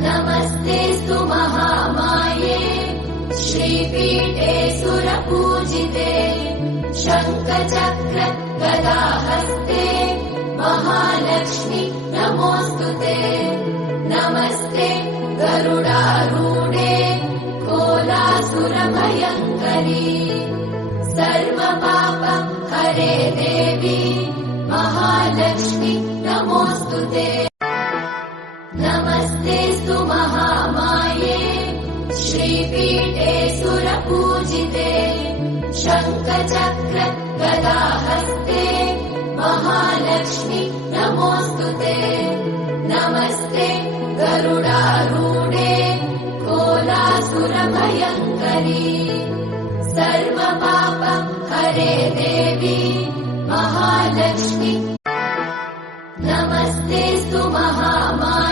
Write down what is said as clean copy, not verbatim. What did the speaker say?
नमस्तेऽस्तु महामाये श्रीपीठे सुरपूजिते शङ्खचक्र गदाहस्ते महालक्ष्मी नमोऽस्तुते। नमस्ते गरुडारूढे कोलासुरभयङ्करी सर्वपाप हरे देवी महालक्ष्मी नमोऽस्तुते। नमस्तेऽस्तु महामाये श्रीपीठे सुरपूजिते शङ्खचक्र गदाहस्ते महालक्ष्मी नमोऽस्तुते। नमस्ते गरुडारूढे कोलासुरभयङ्करी सर्वपाप हरे देवी महालक्ष्मी नमस्तेऽस्तु महामाये